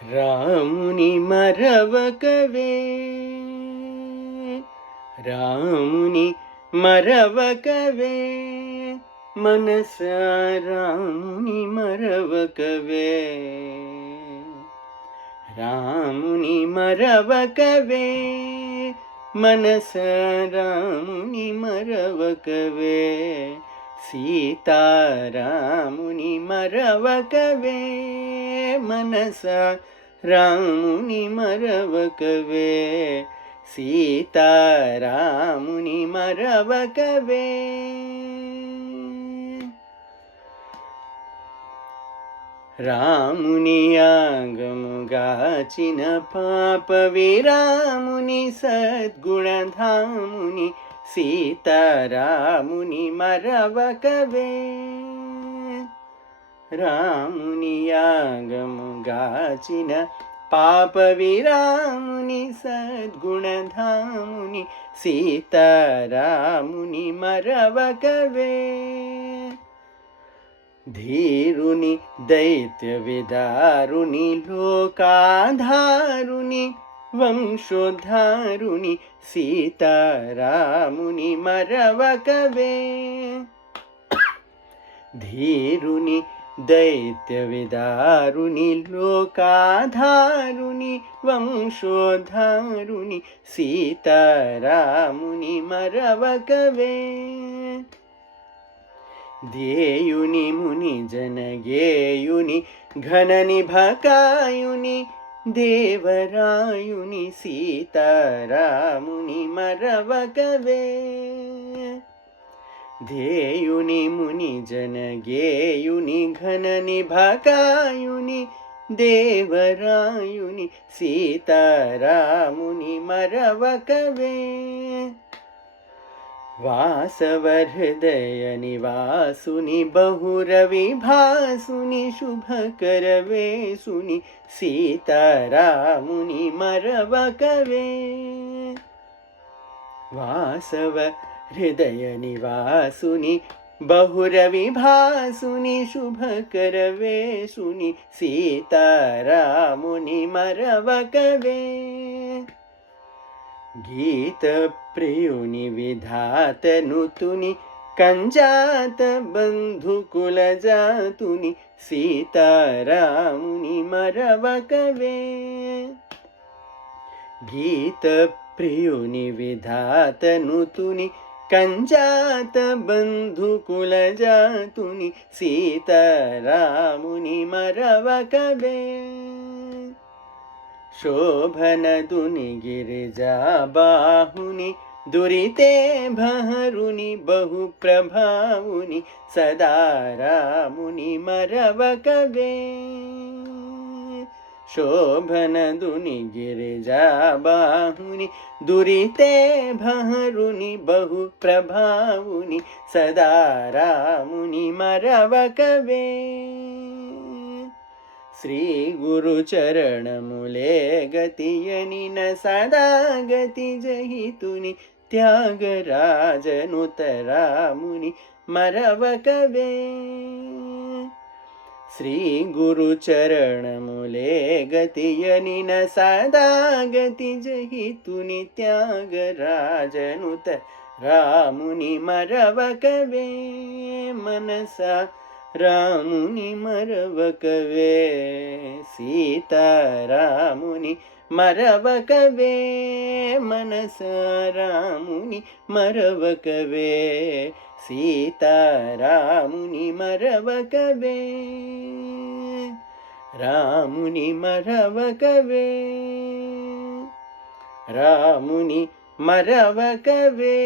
రాముని మరవకవే, రాముని మరవకవే, మనసా రాముని మరవకవే, రాముని మరవకవే, మనసా రాముని మరవకవే, సీతారాముని మరవకవే, మనసా రాముని మరవకవే, సీతారాముని మరవకవే. రాముని ఆగముగాచిన పాప విరాముని సద్గుణధాముని సీతారాముని మరవకవే, రాముని ఆగముగాచిన పాప విరాముని సద్గుణధాముని సీతారాముని మరవకవే, ధీరుని దైత్య విదారుని లోకాధారుని వంశోద్ధారుని సీతారాముని మరవకవే, ధీరుని దైత్య విదారుని లోకాధారుని వంశోద్ధారుని సీతారాముని మరవకవే, ధ్యేయుని ముని జనగేయుని ఘన నిభకాయుని దేవరాయుని సీతారాముని మరవకవే, ధ్యేయుని ముని జనగేయుని ఘన నిభకాయుని దేవరాయుని సీతారాముని మరవకవే, వాసవ హృదయ నివాసుని బహురవి భాసుని శుభకర వేసుని సీతారాముని మరవకవే, వాసవ హృదయ నివాసుని బహురవి భాసుని శుభకర వేసుని సీతారాముని మరవకవే, గీత ప్రియుని విధాతనుతుని కంజాత బంధుకుల జాతుని సీతారాముని మరవకవే, గీత ప్రియుని విధాతనుతుని కంజాత బంధుకుల జాతుని సీతారాముని మరవకవే, శోభనదుని గిరిజాబాహుని దురితే భహరుని బహుప్రభావుని సదారాముని మరవకవే, శోభనదుని గిరిజాబాహుని దురితే భహరుని బహుప్రభావుని సదారాముని మరవకవే, శ్రీ గురు చరణములే గతియనిన సదా గతి జహితుని త్యాగరాజనుతరాముని మరవకవే, శ్రీ గురు చరణములే గతియనిన సదా గతి జహితుని త్యాగరాజనుత రాముని మరవకవే, మనసా రాముని మరవకవే, సీతారాముని మరవకవే, మనసా రాముని మరవకవే, సీతారాముని మరవకవే, రాముని మరవకవే, రాముని మరవకవే.